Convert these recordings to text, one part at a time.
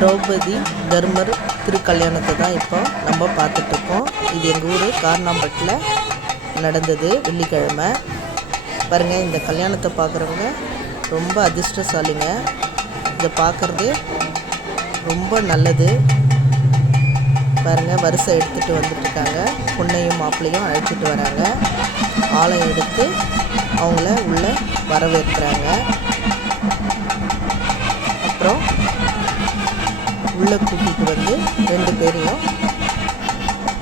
திரௌபதி தர்மர் திருக்கல்யாணத்தை தான் இப்போ நம்ம பார்த்துட்ருக்கோம். இது எங்கள் ஊர் கார்னாம்பட்டில் நடந்தது வெள்ளிக்கிழமை. பாருங்கள் இந்த கல்யாணத்தை பார்க்குறவங்க ரொம்ப அதிர்ஷ்டசாலிங்க. இதை பார்க்குறது ரொம்ப நல்லது. பாருங்கள் வரிசை எடுத்துகிட்டு வந்துட்டுருக்காங்க பொண்ணையும் மாப்பிள்ளையும் அழைச்சிட்டு வராங்க. ஆலயம் எடுத்து அவங்கள உள்ளே வரவேற்கிறாங்க. உள்ளே கூட்டிகிட்டு வந்து ரெண்டு பேரையும்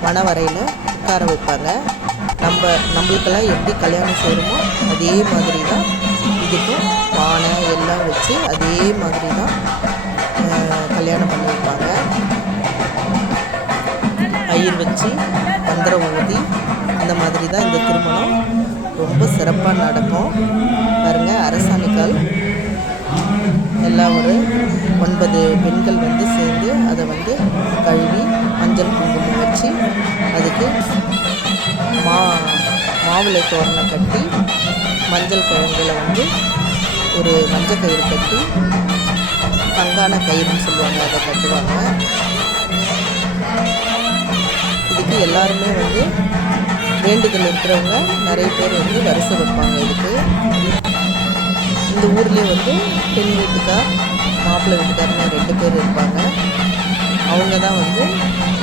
மணவரையில் உட்கார வைப்பாங்க. நம்ம நம்மளுக்கெல்லாம் எப்படி கல்யாணம் செய்கிறோமோ அதே மாதிரி தான் இதுக்கும் பானை எல்லாம் வச்சு அதே மாதிரி தான் கல்யாணம் பண்ணி வைப்பாங்க. ஐயர் வச்சு மந்திரம் ஊதி அந்த மாதிரி தான் இந்த திருமணம். ரொம்ப சிறப்பாக நடக்கும். பாருங்கள் அரசாணிக்கால் எல்லாம் ஒரு ஒன்பது பெண்கள் வந்து சேர்ந்து அதை வந்து கழுவி மஞ்சள் குங்குமம் வச்சு அதுக்கு மா மாவிளை தோரணம் கட்டி மஞ்சள் குழம்புல வந்து ஒரு மஞ்சள் கயிறு கட்டி தங்கான கயிறுன்னு சொல்லுவாங்க அதை கட்டுவாங்க. இதுக்கு எல்லாருமே வந்து வேண்டுதல் இருக்கிறவங்க நிறைய பேர் வந்து வரிசை வைப்பாங்க இதுக்கு. இந்த ஊர்லேயே வந்து பெண் வீட்டுக்கார் மாப்பிள்ளை வீட்டுக்காரங்க ரெண்டு பேர் இருப்பாங்க. அவங்க தான் வந்து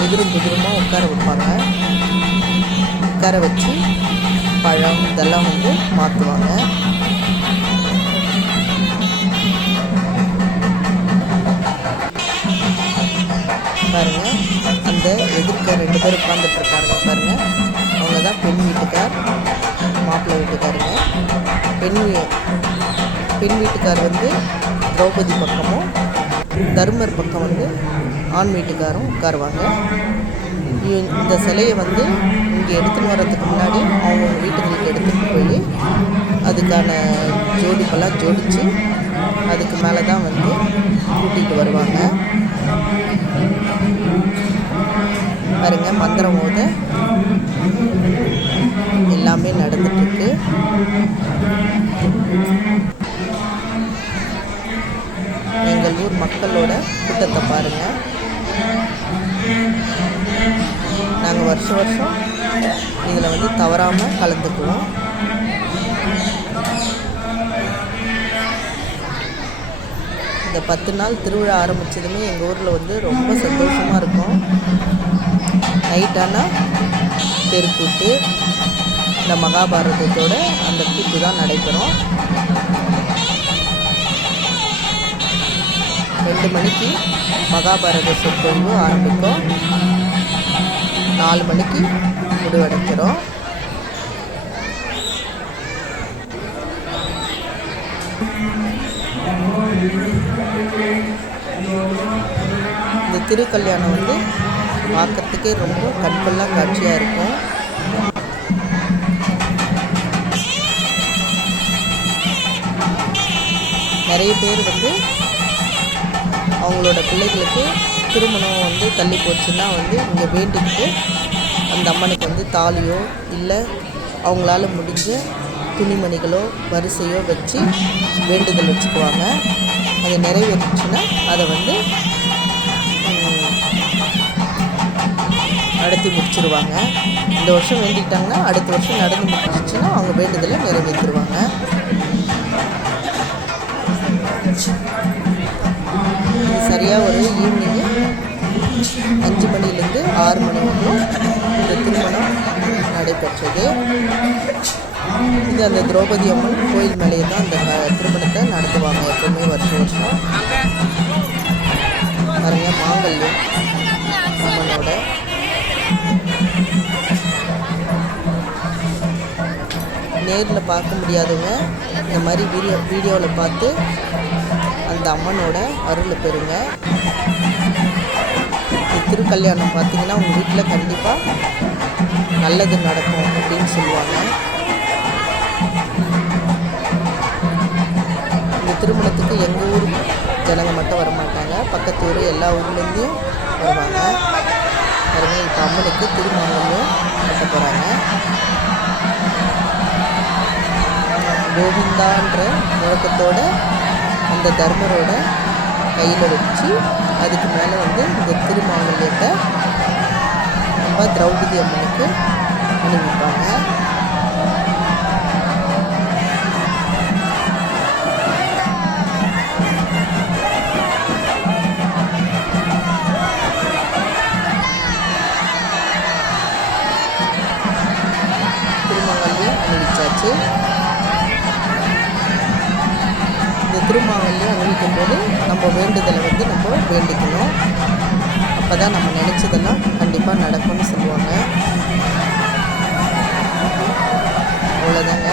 எதிரும் புதிருமாக உட்கார வைப்பாங்க. உட்கார வச்சு பழம் இதெல்லாம் வந்து மாற்றுவாங்க பாருங்க அந்த எதிர்க்க ரெண்டு பேர் உட்காந்துட்டு இருக்காங்க பாருங்க. அவங்க தான் பெண் வீட்டுக்கார் மாப்பிள்ளை வீட்டுக்காருங்க. பெண் பெண் வீட்டுக்கார் வந்து திரௌபதி பக்கமும் தர்மர் பக்கம் வந்து ஆண் வீட்டுக்காரும் உட்காருவாங்க. இந்த சிலையை வந்து இங்கே எடுத்துன்னு வர்றதுக்கு முன்னாடி அவங்கவுங்க வீட்டுங்களுக்கு எடுத்துகிட்டு போய் அதுக்கான ஜோடிப்பெல்லாம் ஜோடித்து அதுக்கு மேலே தான் வந்து கூட்டிகிட்டு வருவாங்க. பாருங்கள் மந்திரம் ஓத கூட்டத்தை பாருங்க. நாங்கள் வருஷம் வருஷம் இதில் வந்து தவறாமல் கலந்துக்குவோம். இந்த பத்து நாள் திருவிழா ஆரம்பித்ததுமே எங்கள் ஊரில் வந்து ரொம்ப சந்தோஷமாக இருக்கும். நைட்டானால் தெருக்கூத்து இந்த மகாபாரதத்தோட அந்த கூத்து தான் நடைபெறும். ரெண்டு மணிக்கு மகாபாரத சொற்பொழிவு ஆரம்பிக்கும் நாலு மணிக்கு முடிவடைக்கிறோம். இந்த திருக்கல்யாணம் வந்து பார்க்கறதுக்கே ரொம்ப கண்கொள்ளா காட்சியாக இருக்கும். நிறைய பேர் வந்து அவங்களோட பிள்ளைகளுக்கு திருமணம் வந்து தள்ளி போச்சுன்னா வந்து இங்கே வேண்டிக்கிட்டு அந்த அம்மனுக்கு வந்து தாலியோ இல்லை அவங்களால முடிஞ்ச துணிமணிகளோ வரிசையோ வச்சு வேண்டுதல் வச்சுக்குவாங்க. அது நிறைவேறுச்சுன்னா அதை வந்து நடத்தி முடிச்சிருவாங்க. இந்த வருஷம் வேண்டிக்கிட்டாங்கன்னா அடுத்த வருஷம் நடந்து முடிச்சிச்சுன்னா அவங்க வேண்டுதலை நிறைவேற்றிடுவாங்க சரியாக ஒரு ஈவினிங்கு அஞ்சு மணிலேருந்து ஆறு மணி வரைக்கும் இந்த திருமணம் நடைபெற்றது. இது அந்த திரௌபதி அம்மன் கோயில் மேலேயே தான் அந்த திருமணத்தை நடத்துவாங்க எப்பவுமே வருஷம் வருஷம். பாருங்க மாங்கல்யம் அம்மனோட. நேரில் பார்க்க முடியாதவங்க இந்த மாதிரி வீடியோ வீடியோவில் பார்த்து அந்த அம்மனோட அருளை பெறுங்க. திருக்கல்யாணம் பார்த்தீங்கன்னா உங்கள் வீட்டில் கண்டிப்பாக நல்லது நடக்கும் அப்படின்னு சொல்லுவாங்க. இந்த திருமணத்துக்கு எங்கள் ஊர் ஜனங்க மட்டும் வர மாட்டாங்க பக்கத்து ஊர் எல்லா ஊர்லேருந்தும் வருவாங்க. பாருங்க இப்போ அம்மனுக்கு திருமணம் கட்ட போகிறாங்க கோவிந்தான்ற முழக்கத்தோட அந்த தர்மரோட கையில் வச்சு அதுக்கு மேலே வந்து இந்த திருமாங்கல்யத்தை நம்ம திரௌபதி அம்மனுக்கு அணிவிப்பாங்க. திருமாங்கல்யம் அணிவிச்சாச்சு. திருமாங்கல்யம் அணிவிக்கும் போது நம்ம வேண்டுதலை வந்து நம்ம வேண்டிக்கணும். அப்போ தான் நம்ம நினச்சதெல்லாம் கண்டிப்பாக நடக்கும்னு சொல்லுவாங்க. அவ்வளோதாங்க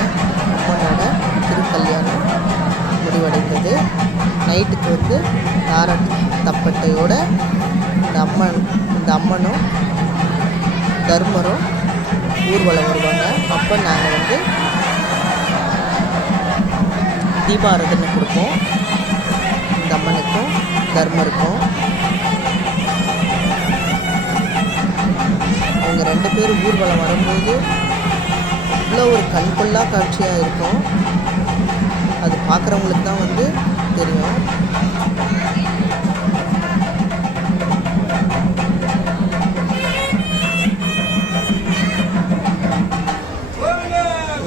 அம்மனோட திருக்கல்யாணம் முடிவடைந்தது. நைட்டுக்கு வந்து தார தப்பட்டையோட இந்த அம்மன் இந்த அம்மனும் தர்மரும் ஊர்வலம் வருவாங்க. அப்போ நாங்கள் வந்து தீபாராதனை கொடுப்போம். தர்மம் இருக்கும். அவங்க ரெண்டு பேரும் ஊர்வலம் வரும்போது இவ்வளோ ஒரு கண்கொள்ளா காட்சியாக இருக்கும். அது பார்க்குறவங்களுக்கு தான் வந்து தெரியும்.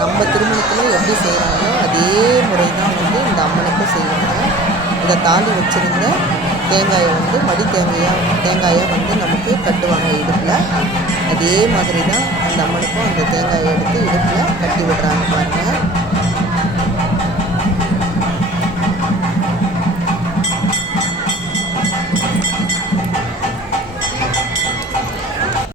நம்ம திருமணத்தில் எப்படி செய்கிறாங்களோ அதே முறை தான் வந்து இந்த அம்மனுக்கும் செய்வாங்க. இந்த தாலி வச்சுருந்த தேங்காயை வந்து மடி தேங்காயாக தேங்காயை வந்து நமக்கு கட்டுவாங்க இடுப்பில். அதே மாதிரி தான் அந்த அம்மனுக்கும் அந்த தேங்காயை எடுத்து இடுப்பில் கட்டி விடுறாங்க பாருங்கள்